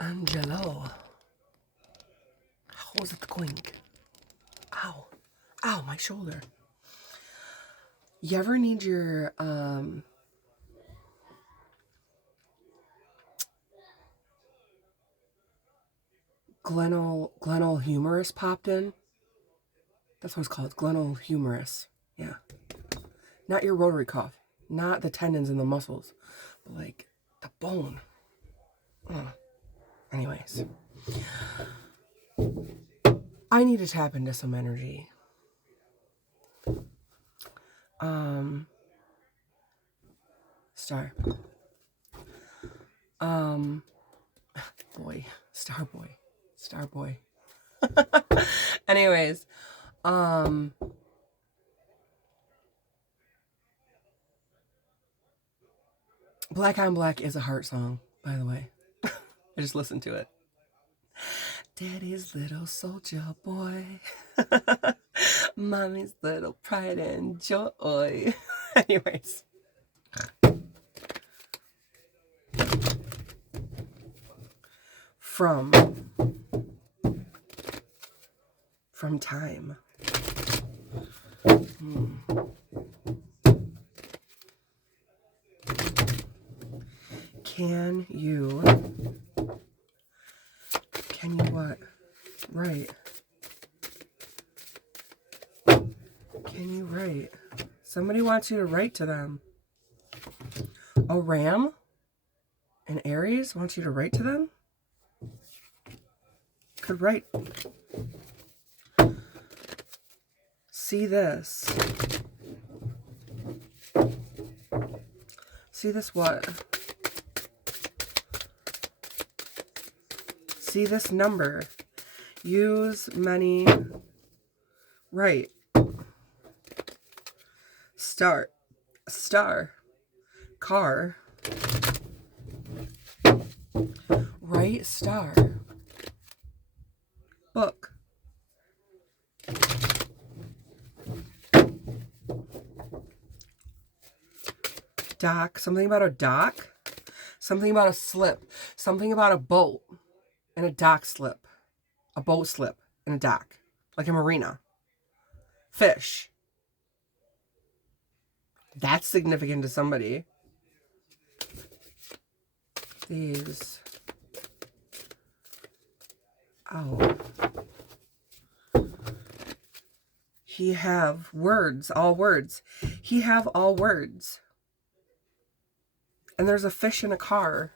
Angelo. How's it going? Ow. Ow, my shoulder. You ever need your, Glenol humerus popped in? That's what it's called, Glenol humerus. Yeah. Not your rotary cuff. Not the tendons and the muscles. But like, the bone. Anyways. I need to tap into some energy. Star. Boy. Star boy. Star boy. Anyways. Black on Black is a heart song, by the way. I just listened to it. Daddy's little soldier boy. Mommy's little pride and joy. Anyways. From Time. Can you what? Write. Can you write? Somebody wants you to write to them. A ram? An Aries wants you to write to them? Could write. See this. See this what? See this number. Use many. Right. Start. Star. Car. Right star. Book. Dock. Something about a dock. Something about a slip. Something about a boat and a dock slip. A boat slip and a dock. Like a marina. Fish. That's significant to somebody. These. Oh. He have words, all words. He have all words. And there's a fish in a car.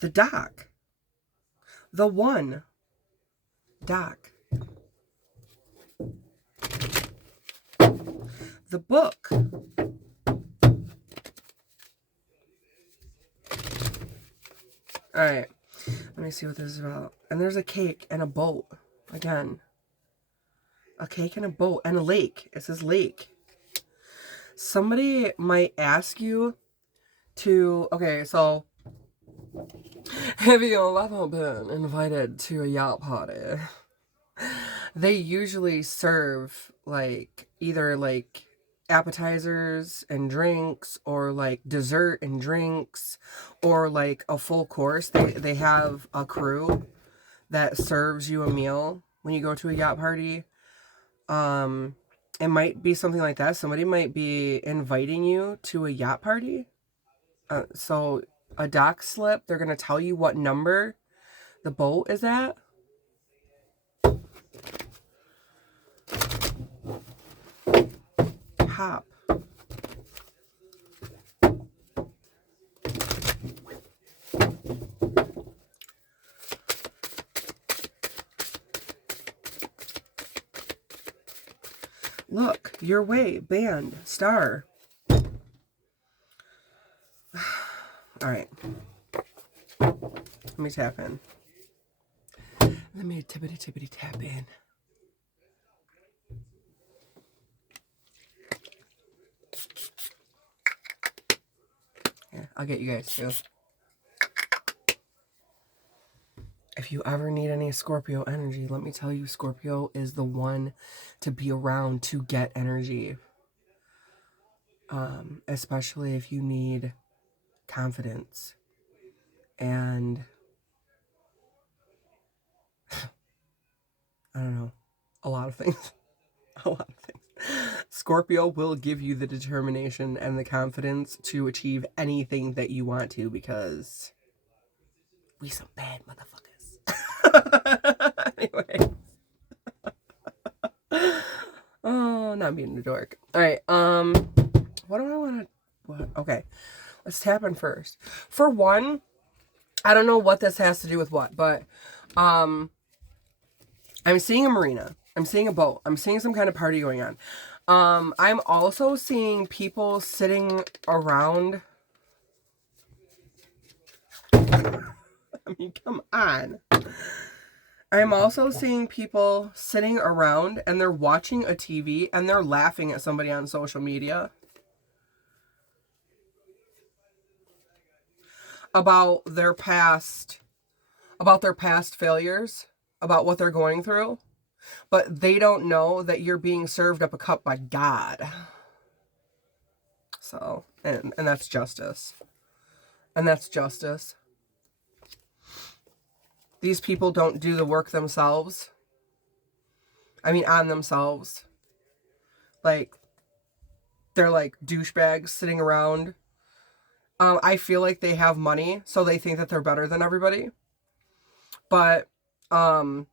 The dock. The one. Dock. The book. Alright. Let me see what this is about. And there's a cake and a boat. Again. A cake and a boat and a lake. It says lake. Somebody might ask you to... Okay, so... Have you ever been invited to a yacht party? They usually serve, like, either, like, appetizers and drinks, or, like, dessert and drinks, or, like, a full course. They have a crew that serves you a meal when you go to a yacht party. It might be something like that. Somebody might be inviting you to a yacht party. So a dock slip, they're going to tell you what number the boat is at. Hop. Look, your way, band, star. All right. Let me tap in. Let me tippity tap in. Yeah, I'll get you guys too. If you ever need any Scorpio energy, let me tell you, Scorpio is the one to be around to get energy. especially if you need confidence and I don't know, a lot of things. A lot of things. Scorpio will give you the determination and the confidence to achieve anything that you want to because we some bad motherfuckers. Anyway. Oh, not being a dork. All right. What do I want to? What? Okay, let's tap in first. For one, I don't know what this has to do with what, but I'm seeing a marina. I'm seeing a boat. I'm seeing some kind of party going on. I'm also seeing people sitting around. I mean, come on. I'm also seeing people sitting around and they're watching a TV and they're laughing at somebody on social media about their past failures, about what they're going through, but they don't know that you're being served up a cup by God. So, and that's justice. And that's justice. These people don't do the work themselves. I mean, on themselves. Like, they're like douchebags sitting around. I feel like they have money, so they think that they're better than everybody. But, but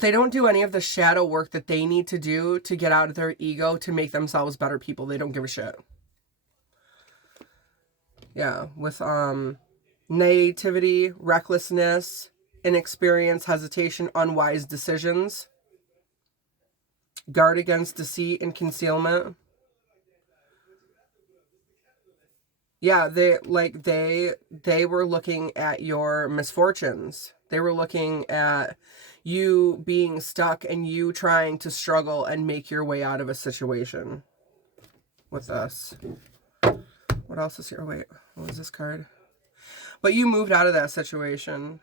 they don't do any of the shadow work that they need to do to get out of their ego to make themselves better people. They don't give a shit. Yeah, with naivety, recklessness, inexperience, hesitation, unwise decisions, guard against deceit and concealment. Yeah, they were looking at your misfortunes. They were looking at you being stuck and you trying to struggle and make your way out of a situation with us. What else is here? Oh, wait, what was this card? But you moved out of that situation.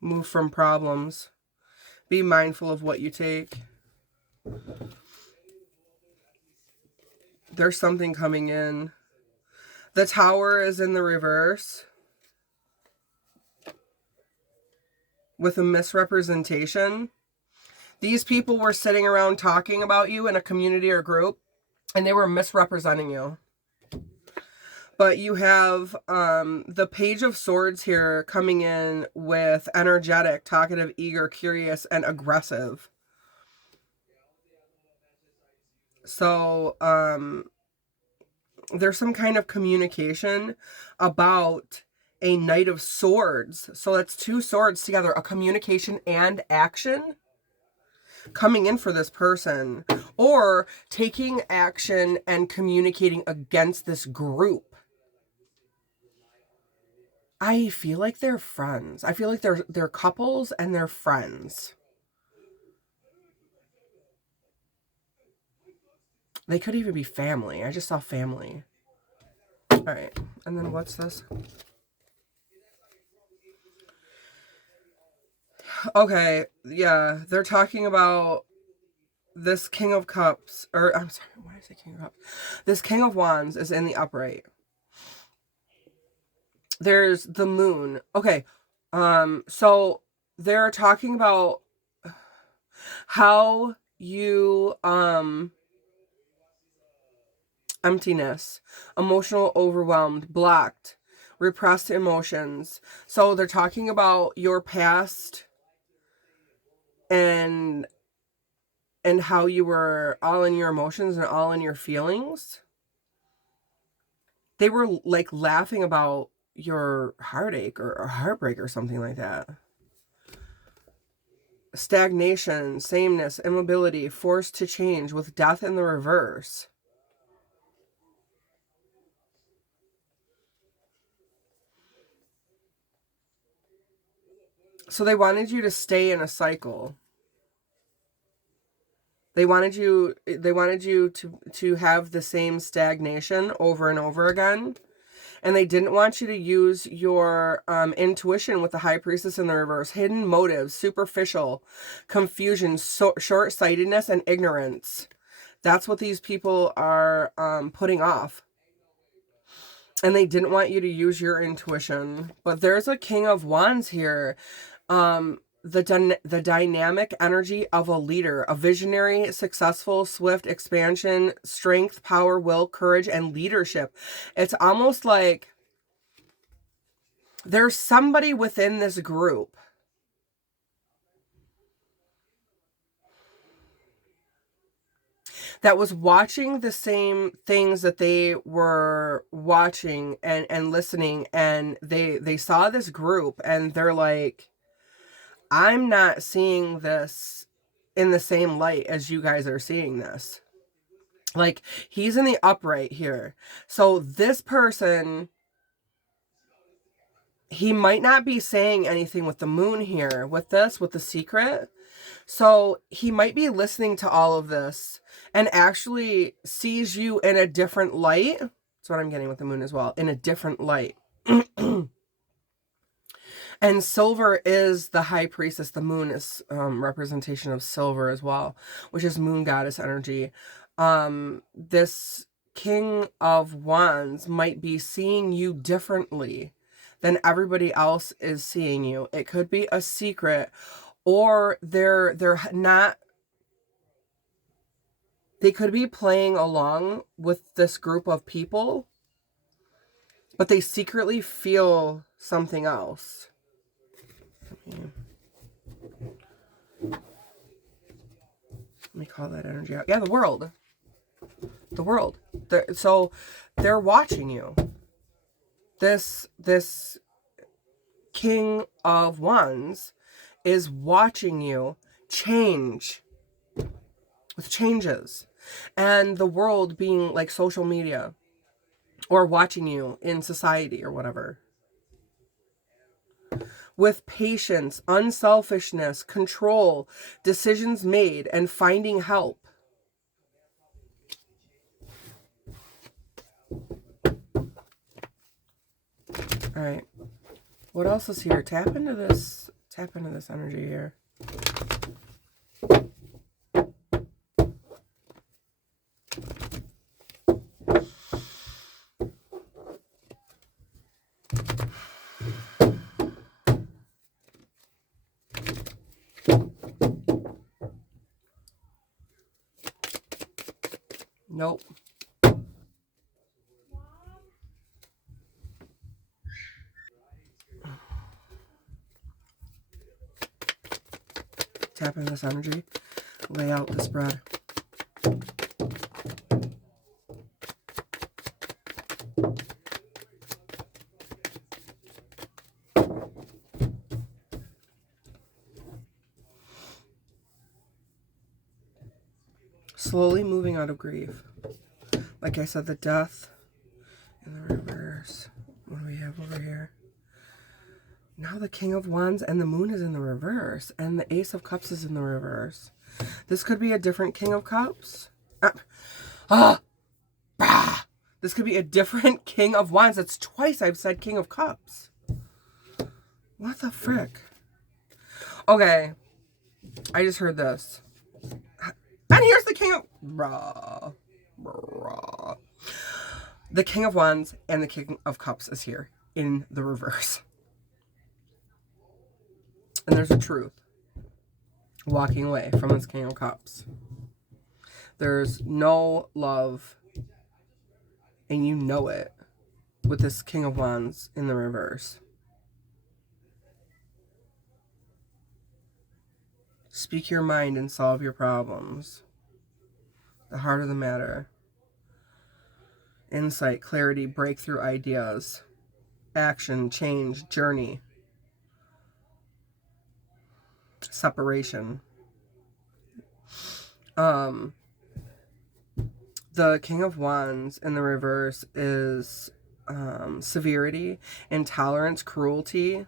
Move from problems. Be mindful of what you take. There's something coming in. The Tower is in the reverse with a misrepresentation. These people were sitting around talking about you in a community or group, and they were misrepresenting you. But you have the Page of Swords here coming in with energetic, talkative, eager, curious, and aggressive. So, there's some kind of communication about a Knight of Swords. So that's two swords together, a communication and action coming in for this person, or taking action and communicating against this group. I feel like they're friends. I feel like they're couples and they're friends. They could even be family. I just saw family. All right. And then what's this? Okay. Yeah. They're talking about this King of Cups. Or, I'm sorry. Why did I say King of Cups? This King of Wands is in the upright. There's the moon. Okay. So they're talking about how you, emptiness, emotional overwhelmed, blocked, repressed emotions. So they're talking about your past and how you were all in your emotions and all in your feelings. They were like laughing about your heartache or heartbreak or something like that. Stagnation, sameness, immobility, forced to change with death in the reverse. So they wanted you to stay in a cycle. They wanted you to have the same stagnation over and over again. And they didn't want you to use your intuition with the High Priestess in the reverse. Hidden motives, superficial, confusion, short-sightedness, and ignorance. That's what these people are putting off. And they didn't want you to use your intuition. But there's a King of Wands here. The dynamic energy of a leader, a visionary, successful, swift expansion, strength, power, will, courage, and leadership. It's almost like there's somebody within this group that was watching the same things that they were watching and listening, and they saw this group and they're like, I'm not seeing this in the same light as you guys are seeing this. Like, he's in the upright here. So this person, he might not be saying anything with the moon here, with this, with the secret. So he might be listening to all of this and actually sees you in a different light. That's what I'm getting with the moon as well, in a different light. And silver is the High Priestess. The moon is representation of silver as well, which is moon goddess energy. This King of Wands might be seeing you differently than everybody else is seeing you. It could be a secret, or they're not. They could be playing along with this group of people, but they secretly feel something else. Let me call that energy out. Yeah, the world. The world. So they're watching you. This King of Wands is watching you change with changes. And the world being like social media, or watching you in society or whatever. With patience, unselfishness, control, decisions made, and finding help. All right. What else is here? Tap into this energy here. Nope. Tap into this energy. Lay out the spread. Slowly moving out of grief. Like I said, the death in the reverse. What do we have over here? Now the King of Wands and the moon is in the reverse. And the Ace of Cups is in the reverse. This could be a different King of Cups. This could be a different King of Wands. That's twice I've said King of Cups. What the frick? Okay. I just heard this. And here's the King of... The King of Wands and the King of Cups is here in the reverse. And there's a truth. Walking away from this King of Cups. There's no love, and you know it, with this King of Wands in the reverse. Speak your mind and solve your problems. The heart of the matter. Insight, clarity, breakthrough ideas. Action, change, journey. Separation. The King of Wands in the reverse is severity, intolerance, cruelty,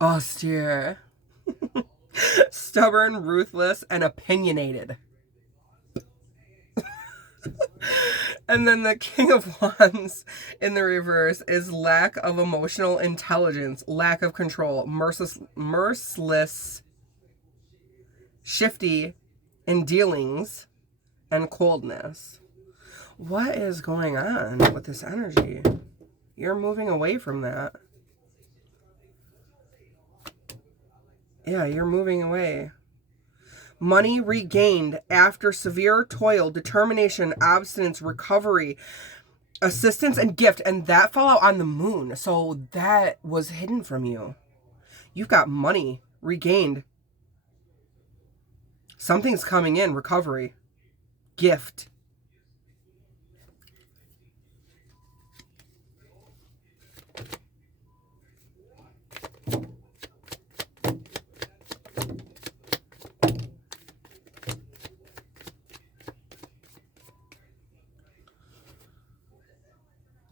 austere, stubborn, ruthless, and opinionated. And then the King of Wands in the reverse is lack of emotional intelligence, lack of control, merciless, shifty in dealings, and coldness. What is going on with this energy? You're moving away from that. Yeah, you're moving away. Money regained after severe toil, determination, abstinence, recovery, assistance, and gift. And that fell out on the moon. So that was hidden from you. You've got money regained. Something's coming in, recovery, gift.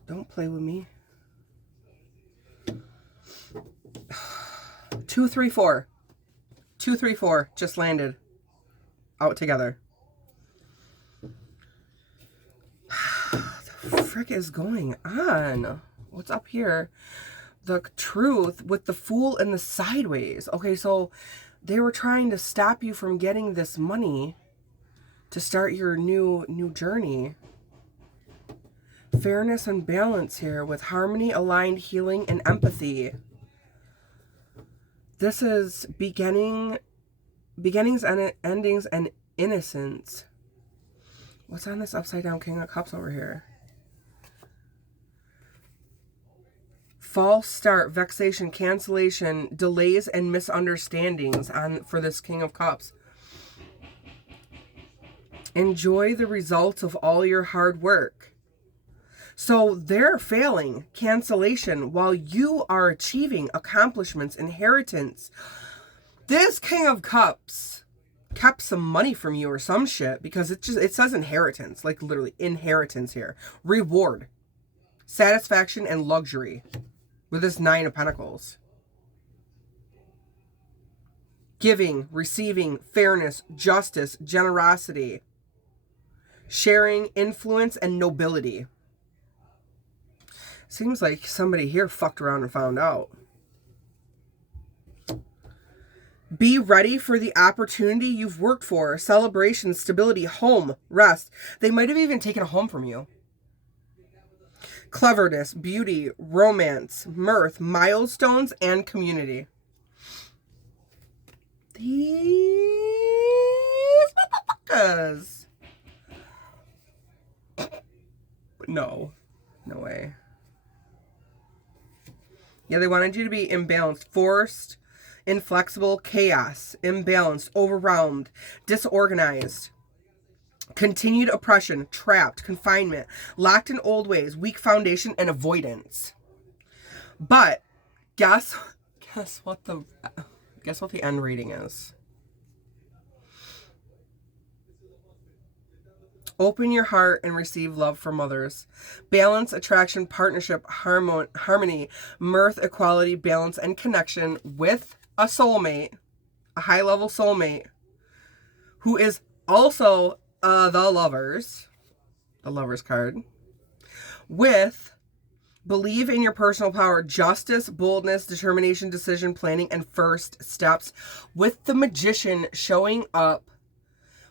Don't play with me. 2, 3, 4. 2, 3, 4 just landed out together. The frick is going on? What's up here? The truth with the Fool and the sideways. Okay, so they were trying to stop you from getting this money to start your new journey. Fairness and balance here with harmony, aligned, healing, and empathy. This is beginnings and endings and innocence. What's on this upside down King of Cups over here? False start, vexation, cancellation, delays, and misunderstandings for this King of Cups. Enjoy the results of all your hard work. So they're failing, cancellation, while you are achieving accomplishments, inheritance. This King of Cups kept some money from you or some shit, because it says inheritance, like literally inheritance here. Reward, satisfaction, and luxury with this 9 of Pentacles. Giving, receiving, fairness, justice, generosity, sharing, influence, and nobility. Seems like somebody here fucked around and found out. Be ready for the opportunity you've worked for. Celebration, stability, home, rest. They might have even taken a home from you. Cleverness, beauty, romance, mirth, milestones, and community. These motherfuckers. No. No way. Yeah, they wanted you to be imbalanced, forced, inflexible, chaos, imbalanced, overwhelmed, disorganized, continued oppression, trapped, confinement, locked in old ways, weak foundation, and avoidance. But guess what the end reading is. Open your heart and receive love from others. Balance, attraction, partnership, harmony, mirth, equality, balance, and connection with a soulmate, a high-level soulmate, who is also the Lovers card, with believe in your personal power, justice, boldness, determination, decision, planning, and first steps, with the Magician showing up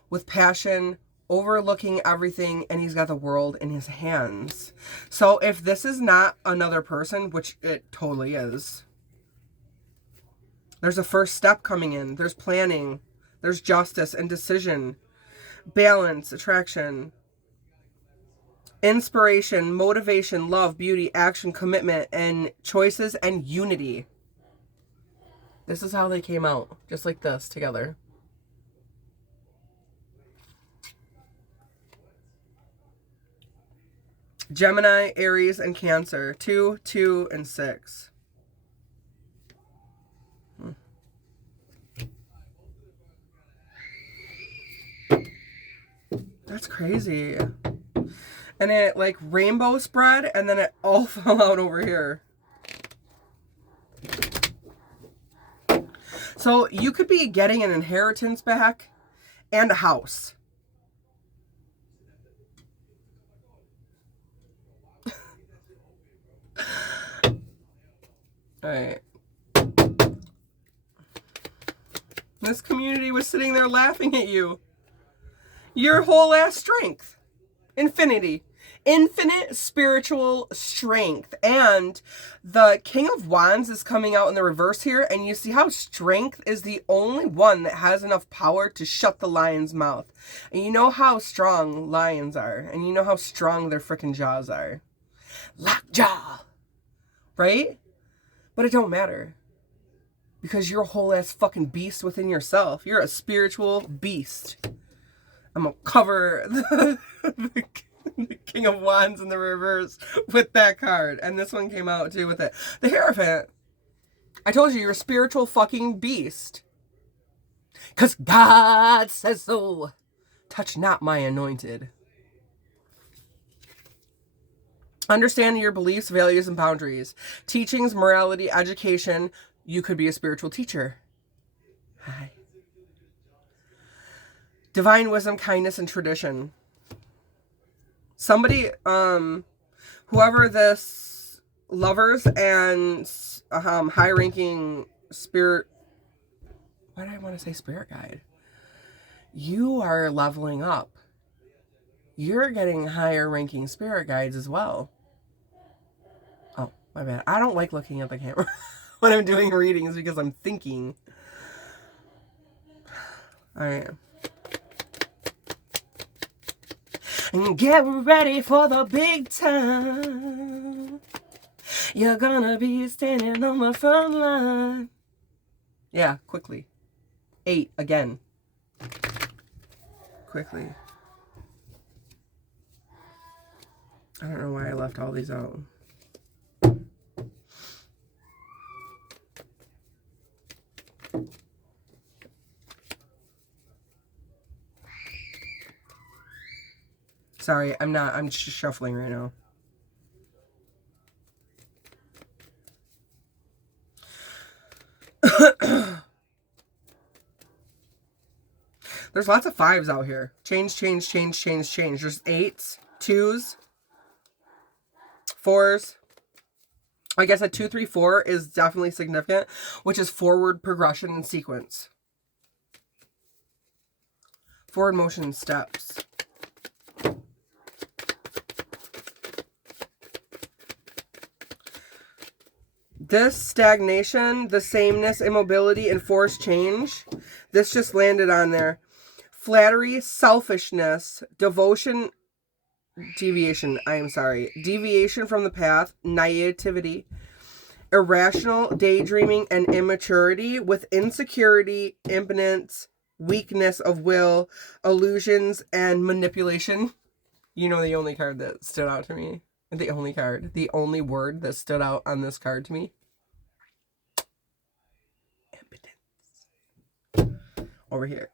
with passion, overlooking everything, and he's got the world in his hands. So if this is not another person, which it totally is, there's a first step coming in. There's planning. There's justice and decision. Balance, attraction, inspiration, motivation, love, beauty, action, commitment, and choices, and unity. This is how they came out. Just like this, together. Gemini, Aries, and Cancer. 2, 2, and 6. That's crazy. And it like rainbow spread, and then it all fell out over here. So you could be getting an inheritance back and a house. Alright. This community was sitting there laughing at you. Your whole ass strength. Infinity. Infinite spiritual strength. And the King of Wands is coming out in the reverse here. And you see how strength is the only one that has enough power to shut the lion's mouth. And you know how strong lions are. And you know how strong their freaking jaws are. Lockjaw. Right? But it don't matter. Because you're a whole ass fucking beast within yourself. You're a spiritual beast. I'm gonna cover the King of Wands in the reverse with that card. And this one came out too with it. The Hierophant. I told you, you're a spiritual fucking beast. Because God says so. Touch not my anointed. Understanding your beliefs, values, and boundaries. Teachings, morality, education. You could be a spiritual teacher. Hi. Divine wisdom, kindness, and tradition. Somebody, whoever this lovers and high-ranking spirit, why did I want to say spirit guide? You are leveling up. You're getting higher-ranking spirit guides as well. Oh, my bad. I don't like looking at the camera when I'm doing readings because I'm thinking. All right. And get ready for the big time. You're gonna be standing on the front line. Yeah, quickly. 8 again. Quickly. I don't know why I left all these out. Sorry, I'm just shuffling right now. There's lots of 5s out here. Change, change, change, change, change. There's 8s, 2s, 4s. I guess a 2, 3, 4 is definitely significant, which is forward progression and sequence. Forward motion steps. This stagnation, the sameness, immobility, and forced change, this just landed on there. Flattery, selfishness, devotion, deviation from the path, naivety, irrational daydreaming, and immaturity with insecurity, impotence, weakness of will, illusions, and manipulation. You know the only card that stood out to me. The only word that stood out on this card to me. Impotence. Over here.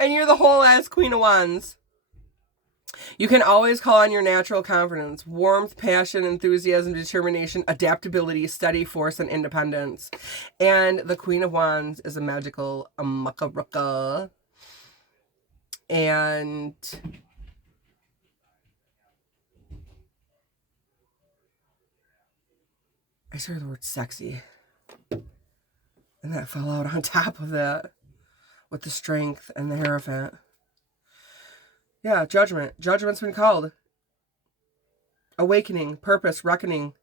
And you're the whole ass Queen of Wands. You can always call on your natural confidence, warmth, passion, enthusiasm, determination, adaptability, steady force, and independence. And the Queen of Wands is a magical amakaraka. And I saw the word sexy. And that fell out on top of that with the strength and the Hierophant. Yeah, judgment. Judgment's been called. Awakening, purpose, reckoning,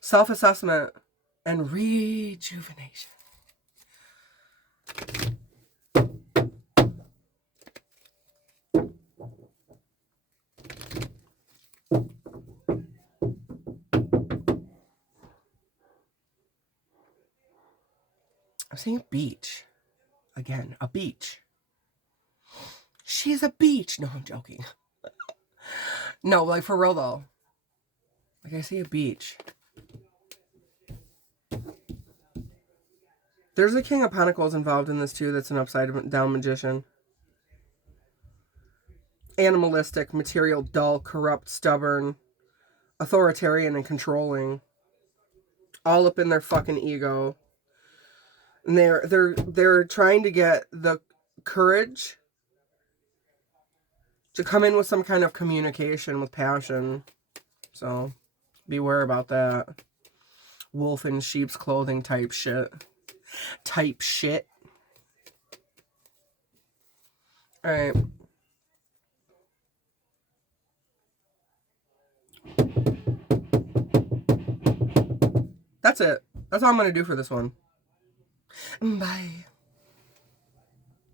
self-assessment, and rejuvenation. I'm saying beach. Again, a beach. She's a beach. No, I'm joking. No, like for real though. Like I see a beach. There's a King of Pentacles involved in this too that's an upside down magician. Animalistic, material, dull, corrupt, stubborn, authoritarian, and controlling. All up in their fucking ego. And they're trying to get the courage to come in with some kind of communication with passion. So Beware about that. Wolf in sheep's clothing type shit. Alright. That's it. That's all I'm going to do for this one. Bye.